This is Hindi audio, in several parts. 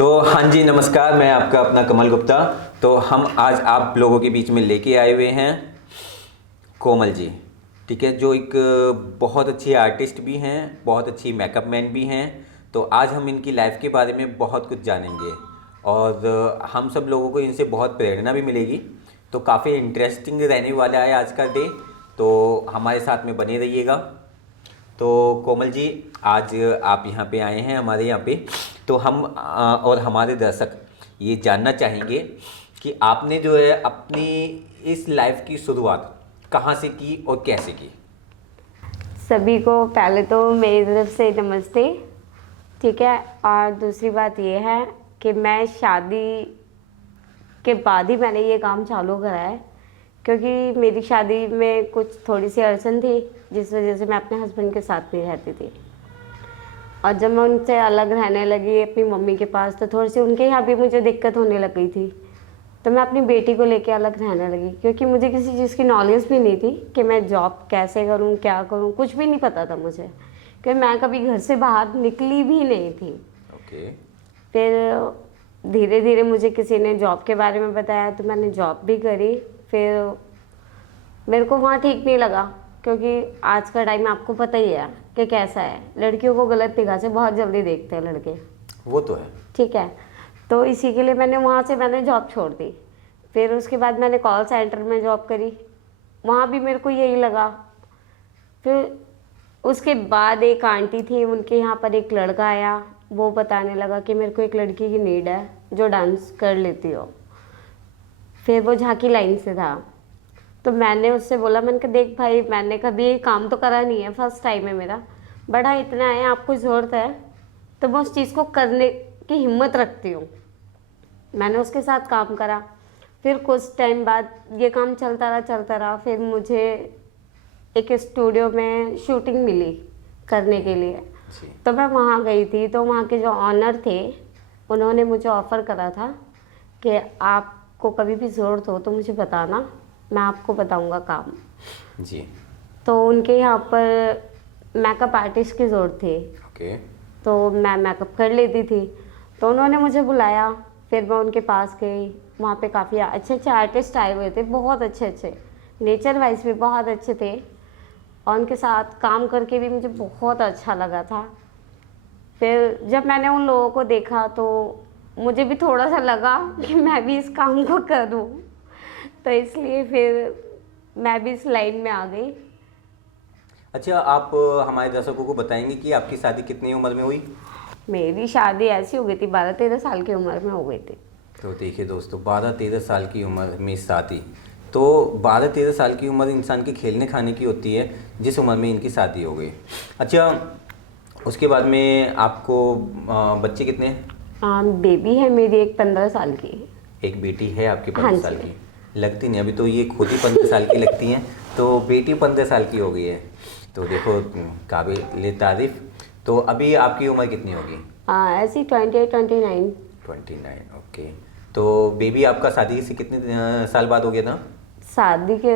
तो हाँ जी, नमस्कार। मैं आपका अपना कमल गुप्ता। तो हम आज आप लोगों के बीच में लेके आए हुए हैं कोमल जी। ठीक है, जो एक बहुत अच्छी आर्टिस्ट भी हैं, बहुत अच्छी मेकअप मैन भी हैं। तो आज हम इनकी लाइफ के बारे में बहुत कुछ जानेंगे और हम सब लोगों को इनसे बहुत प्रेरणा भी मिलेगी। तो काफ़ी इंटरेस्टिंग रहने वाला है आज का डे। तो हमारे साथ में बने रहिएगा। तो कोमल जी, आज आप यहाँ पे आए हैं हमारे यहाँ पे। तो हम और हमारे दर्शक ये जानना चाहेंगे कि आपने जो है अपनी इस लाइफ की शुरुआत कहाँ से की और कैसे की। सभी को पहले तो मेरी तरफ से नमस्ते। ठीक है, और दूसरी बात ये है कि मैं शादी के बाद ही मैंने ये काम चालू करा है, क्योंकि मेरी शादी में कुछ थोड़ी सी अड़चन थी, जिस वजह से मैं अपने हस्बैंड के साथ नहीं रहती थी। और जब मैं उनसे अलग रहने लगी अपनी मम्मी के पास, तो थोड़ी सी उनके यहाँ भी मुझे दिक्कत होने लग गई थी। तो मैं अपनी बेटी को लेके अलग रहने लगी, क्योंकि मुझे किसी चीज़ की नॉलेज भी नहीं थी कि मैं जॉब कैसे करूँ, क्या करूँ, कुछ भी नहीं पता था मुझे, क्योंकि मैं कभी घर से बाहर निकली भी नहीं थी। ओके। फिर धीरे धीरे मुझे किसी ने जॉब के बारे में बताया, तो मैंने जॉब भी करी। फिर मेरे को वहाँ ठीक नहीं लगा, क्योंकि आज का टाइम आपको पता ही है कि कैसा है, लड़कियों को गलत निगाह से बहुत जल्दी देखते हैं लड़के। वो तो है। ठीक है, तो इसी के लिए मैंने जॉब छोड़ दी। फिर उसके बाद मैंने कॉल सेंटर में जॉब करी, वहाँ भी मेरे को यही लगा। फिर उसके बाद एक आंटी थी, उनके यहाँ पर एक लड़का आया, वो बताने लगा कि मेरे को एक लड़की की नीड है जो डांस कर लेती हो। फिर वो झांकी लाइन से था, तो मैंने उससे बोला, मैंने कहा देख भाई, मैंने कभी ये काम तो करा नहीं है, फर्स्ट टाइम है मेरा, बड़ा इतना है, आपको ज़रूरत है तो मैं उस चीज़ को करने की हिम्मत रखती हूँ। मैंने उसके साथ काम करा। फिर कुछ टाइम बाद ये काम चलता रहा। फिर मुझे एक स्टूडियो में शूटिंग मिली करने के लिए, तो मैं वहाँ गई थी। तो वहाँ के जो ऑनर थे, उन्होंने मुझे ऑफ़र करा था कि आपको कभी भी ज़रूरत हो तो मुझे बताना, मैं आपको बताऊँगा काम जी। तो उनके यहाँ पर मेकअप आर्टिस्ट की ज़रूरत थी। ओके। तो मैं मेकअप कर लेती थी, तो उन्होंने मुझे बुलाया। फिर मैं उनके पास गई, वहाँ पे काफ़ी अच्छे अच्छे आर्टिस्ट आए हुए थे, बहुत अच्छे, नेचर वाइज भी बहुत अच्छे थे, और उनके साथ काम करके भी मुझे बहुत अच्छा लगा था। फिर जब मैंने उन लोगों को देखा, तो मुझे भी थोड़ा सा लगा कि मैं भी इस काम को करूँ, तो इसलिए फिर मैं भी इस लाइन में आ गई। अच्छा, आप हमारे दर्शकों को बताएंगे कि आपकी शादी कितनी उम्र में हुई। मेरी शादी ऐसी हो गई थी, 12-13 साल की उम्र में हो गई थी। तो देखिए दोस्तों, 12-13 साल की उम्र में शादी। तो 12-13 साल की उम्र इंसान के खेलने खाने की होती है, जिस उम्र में इनकी शादी हो गई। अच्छा, उसके बाद में आपको बच्चे कितने हैं। बेबी है मेरी एक 15 साल की। एक बेटी है आपकी 15 हाँ साल जी। की। लगती नहीं, अभी तो ये खुद ही 15 साल की लगती हैं, तो बेटी 15 साल की हो गई है। तो देखो, काबिल तारीफ। तो अभी आपकी उम्र कितनी होगी। ऐसी 28-29। 29। ओके। तो बेबी आपका शादी से कितने साल बाद हो गया था। शादी के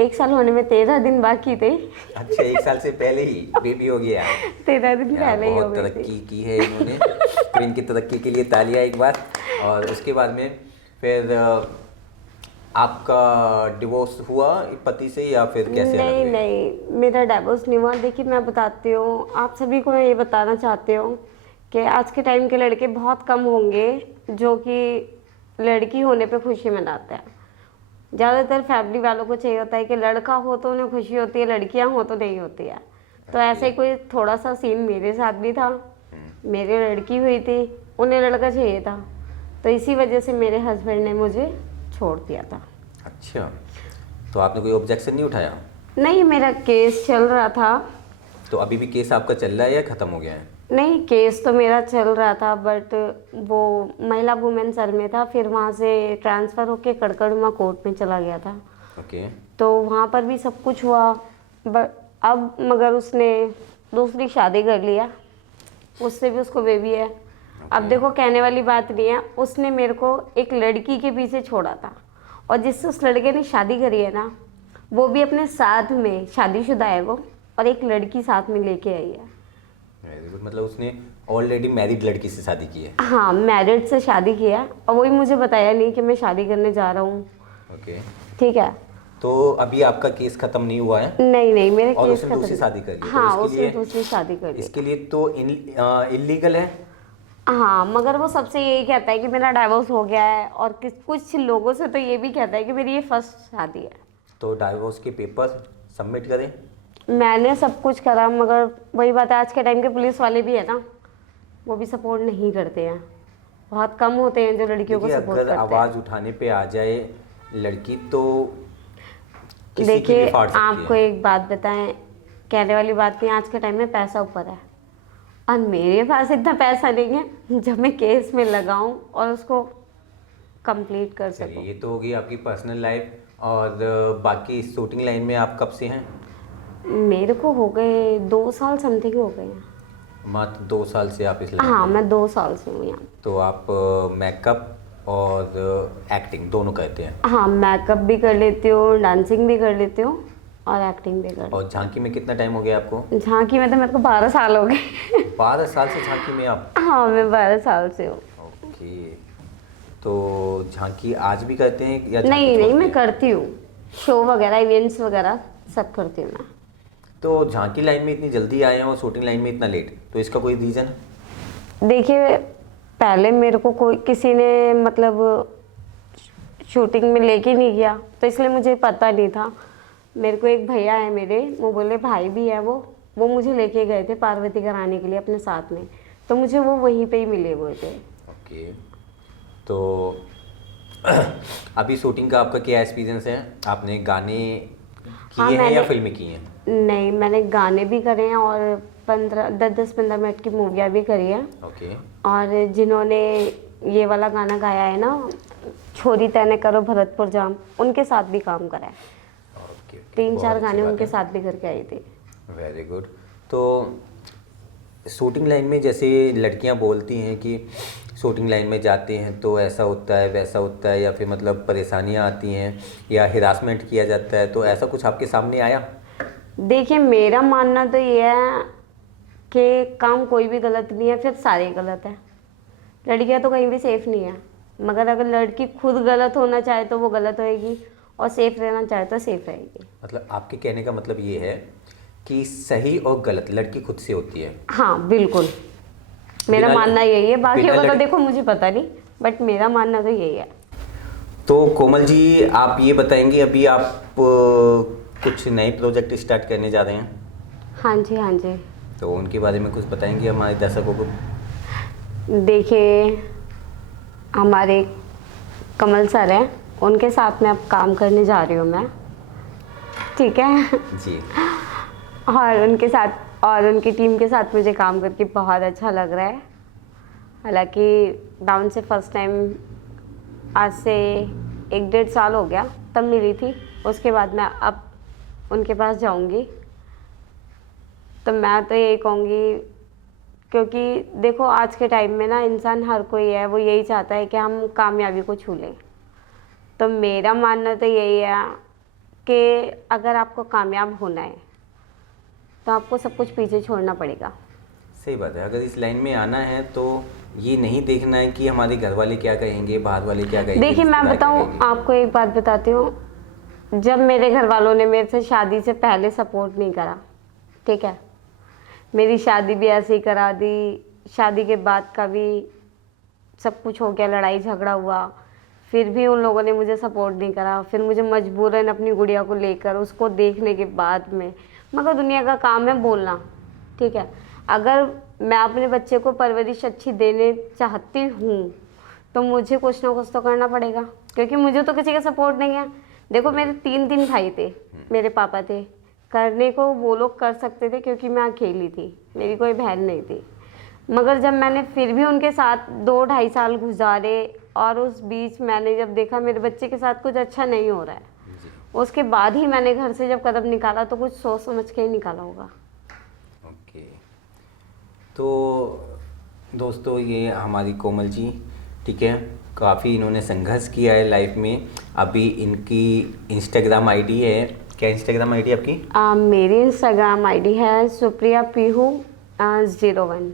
1 साल होने में 13 दिन बाकी थे। अच्छा, 1 साल से पहले ही बेबी हो गया। 13 दिन यार, पहले ही हो बहुत गई तरक्की थी। की है इन्होंने। तो इनकी तरक्की के लिए तालियां एक बार। और उसके बाद में फिर आपका डिवोर्स हुआ पति से या फिर कैसे अलग नहीं हुए। नहीं, मेरा डिवोर्स नहीं हुआ। देखिए, मैं बताती हूँ आप सभी को, मैं ये बताना चाहती हूँ कि आज के टाइम के लड़के बहुत कम होंगे जो कि लड़की होने पे खुशी मनाते हैं। ज़्यादातर फैमिली वालों को चाहिए होता है कि लड़का हो तो उन्हें खुशी होती है, लड़कियां हो तो नहीं होती है। तो ऐसे ही कोई थोड़ा सा सीन मेरे साथ भी था। मेरी लड़की हुई थी, उन्हें लड़का चाहिए था, तो इसी वजह से मेरे हस्बैंड ने मुझे छोड़ दिया था। अच्छा, तो आपने कोई ऑब्जेक्शन नहीं उठाया। नहीं, मेरा केस चल रहा था। तो अभी भी केस आपका चल रहा है या ख़त्म हो गया है। नहीं, केस तो मेरा चल रहा था, बट वो महिला वुमेन सर में था, फिर वहाँ से ट्रांसफ़र होके कड़कड़मा कोर्ट में चला गया था। ओके। तो वहाँ पर भी सब कुछ हुआ, बट अब मगर उसने दूसरी शादी कर लिया, उससे भी उसको बेबी है। अब देखो, कहने वाली बात नहीं है, उसने मेरे को एक लड़की के पीछे छोड़ा था, और जिससे उस लड़के ने शादी करी है ना, वो भी अपने साथ में शादीशुदा है वो, और एक लड़की साथ में लेके आई है। Very good. मतलब उसने ऑलरेडी मैरिड लड़की से शादी की है। हाँ, मैरिड से शादी किया और वही मुझे बताया नहीं कि मैं शादी करने जा रहा हूँ। ओके। ठीक है। तो अभी आपका केस खत्म नहीं हुआ है? नहीं नहीं, मेरे और केस उसने खत्म दूसरी नहीं। शादी कर ली, तो हाँ, इसके उसने लिए दूसरी शादी कर ली। इसके लिए तो इलीगल है। हाँ, मगर वो सबसे यही कहता है कि मेरा डाइवोर्स हो गया है, और कुछ लोगों से तो ये भी कहता है कि मेरी ये फर्स्ट शादी है। तो डाइवोर्स के पेपर सबमिट करें। मैंने सब कुछ करा, मगर वही बात है, आज के टाइम के पुलिस वाले भी है ना, वो भी सपोर्ट नहीं करते हैं। बहुत कम होते हैं जो लड़कियों को देखिए, सपोर्ट अगर करते हैं। आवाज़ उठाने पे आ जाए लड़की तो किसी की देखिए, भी फाड़ सकती आपको है। एक बात बताएं, कहने वाली बात नहीं, आज के टाइम में पैसा ऊपर है, और मेरे पास इतना पैसा नहीं है जब मैं केस में लगाऊं और उसको कंप्लीट कर चलिए, सकूं। ये तो होगी आपकी पर्सनल लाइफ। और बाकी शूटिंग लाइन में आप कब से हैं? मेरे को हो गए 2 साल समथिंग हो गए हैं। मात्र 2 साल से आप इस लाइन हाँ, में? मैं 2 साल से हूँ यहाँ। तो आप मेकअप और एक्टिंग दोनों करते हैं? हाँ, मेकअप भी कर लेती हूँ, डांसिंग भी कर लेती हूँ और एक्टिंग भी कर लेती और झांकी में कितना टाइम हो गया आपको? हूँ। झांकी में तो मेरे को 12 साल हो गए। 12 साल से झांकी में आप? हाँ, मैं 12 साल से हूँ। ओके। तो झांकी आज भी करते हैं या झांकी नहीं छोड़ नहीं, मैं दी? करती हूँ, शो वगैरह, इवेंट्स वगैरह सब करती हूँ मैं। तो झांकी लाइन में इतनी जल्दी आए हैं और शूटिंग लाइन में इतना लेट, तो इसका कोई रीज़न है? देखिए, पहले मेरे को कोई किसी ने मतलब शूटिंग में लेके नहीं गया, तो इसलिए मुझे पता नहीं था। मेरे को एक भैया है मेरे, वो बोले भाई भी है, वो मुझे लेके गए थे पार्वती कराने के लिए अपने साथ में, तो मुझे वो वहीं पे ही मिले हुए थे। ओके। तो अभी शूटिंग का आपका क्या एक्सपीरियंस है? आपने गाने किए हाँ, हैं या मैंने- फिल्में की हैं? नहीं, मैंने गाने भी करे हैं और 10-15 मिनट की मूवियाँ भी करी है। ओके। और जिन्होंने ये वाला गाना गाया है ना, छोरी तैने करो भरतपुर जाम, उनके साथ भी काम करा है। ओके। 3-4 गाने उनके साथ भी करके आई थी। Very good. तो शूटिंग लाइन में जैसे लड़कियां बोलती हैं कि शूटिंग लाइन में जाते हैं तो ऐसा होता है वैसा होता है, या फिर मतलब परेशानियां आती हैं या हिरासमेंट किया जाता है, तो ऐसा कुछ आपके सामने आया? देखिए, मेरा मानना तो ये है कि काम कोई भी गलत नहीं है, फिर सारे गलत है। लड़कियां तो कहीं भी सेफ नहीं है, मगर अगर लड़की खुद गलत होना चाहे तो वो गलत होएगी, और सेफ रहना चाहे तो सेफ रहेगी। मतलब आपके कहने का मतलब ये है कि सही और गलत लड़की खुद से होती है? हाँ, बिल्कुल, मेरा बिना- मानना यही है। बाकी बिना का तो लड़- देखो मुझे पता नहीं, बट मेरा मानना तो यही है। तो कोमल जी, आप ये बताएंगे अभी आप कुछ नए प्रोजेक्ट स्टार्ट करने जा रहे हैं, हाँ जी, हाँ जी। तो उनके बारे में कुछ बताएंगे हमारे दर्शकों को? देखिए, हमारे कमल सर हैं, उनके साथ में अब काम करने जा रही हूँ मैं, ठीक है। जी। और उनके साथ और उनकी टीम के साथ मुझे काम करके बहुत अच्छा लग रहा है। हालांकि डाउन से फर्स्ट टाइम आज से 1-1.5 साल हो गया तब मिली थी, उसके बाद मैं अब उनके पास जाऊंगी। तो मैं तो यही कहूँगी, क्योंकि देखो आज के टाइम में ना इंसान हर कोई है वो यही चाहता है कि हम कामयाबी को छू लें। तो मेरा मानना तो यही है कि अगर आपको कामयाब होना है तो आपको सब कुछ पीछे छोड़ना पड़ेगा। सही बात है। अगर इस लाइन में आना है तो ये नहीं देखना है कि हमारे घर वाले क्या कहेंगे, बाहर वाले क्या कहेंगे। देखिए, मैं रिश्तेदार क्या बताऊं, कहेंगे। आपको एक बात बताती हूँ। जब मेरे घर वालों ने मेरे से शादी से पहले सपोर्ट नहीं करा, ठीक है, मेरी शादी भी ऐसे ही करा दी, शादी के बाद का भी सब कुछ हो गया, लड़ाई झगड़ा हुआ, फिर भी उन लोगों ने मुझे सपोर्ट नहीं करा। फिर मुझे मजबूरन अपनी गुड़िया को लेकर उसको देखने के बाद में, मगर दुनिया का काम है बोलना, ठीक है। अगर मैं अपने बच्चे को परवरिश अच्छी देने चाहती हूँ तो मुझे कुछ ना कुछ तो करना पड़ेगा, क्योंकि मुझे तो किसी का सपोर्ट नहीं है। देखो, मेरे 3 भाई थे, मेरे पापा थे, करने को वो लोग कर सकते थे क्योंकि मैं अकेली थी, मेरी कोई बहन नहीं थी। मगर जब मैंने फिर भी उनके साथ 2-2.5 साल गुजारे और उस बीच मैंने जब देखा मेरे बच्चे के साथ कुछ अच्छा नहीं हो रहा है, उसके बाद ही मैंने घर से जब कदम निकाला तो कुछ सोच समझ के ही निकाला होगा। ओके। तो दोस्तों, ये हमारी कोमल जी, ठीक है, काफ़ी इन्होंने संघर्ष किया है लाइफ में। अभी इनकी इंस्टाग्राम आईडी है, क्या इंस्टाग्राम आईडी आपकी? मेरी इंस्टाग्राम आईडी है सुप्रिया पीहू 01।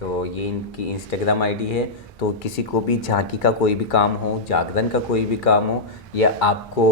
तो ये इनकी इंस्टाग्राम आईडी है। तो किसी को भी झांकी का कोई भी काम हो, जागरण का कोई भी काम हो, या आपको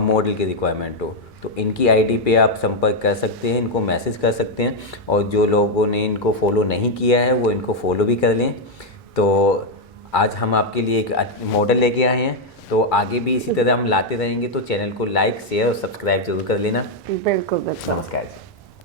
मॉडल की रिक्वायरमेंट हो, तो इनकी आईडी पे आप संपर्क कर सकते हैं, इनको मैसेज कर सकते हैं। और जो लोगों ने इनको फॉलो नहीं किया है वो इनको फॉलो भी कर लें। तो आज हम आपके लिए एक मॉडल लेके आए हैं, तो आगे भी इसी तरह हम लाते रहेंगे। तो चैनल को लाइक, शेयर और सब्सक्राइब जरूर कर लेना। बिल्कुल बिल्कुल। नमस्कार जी।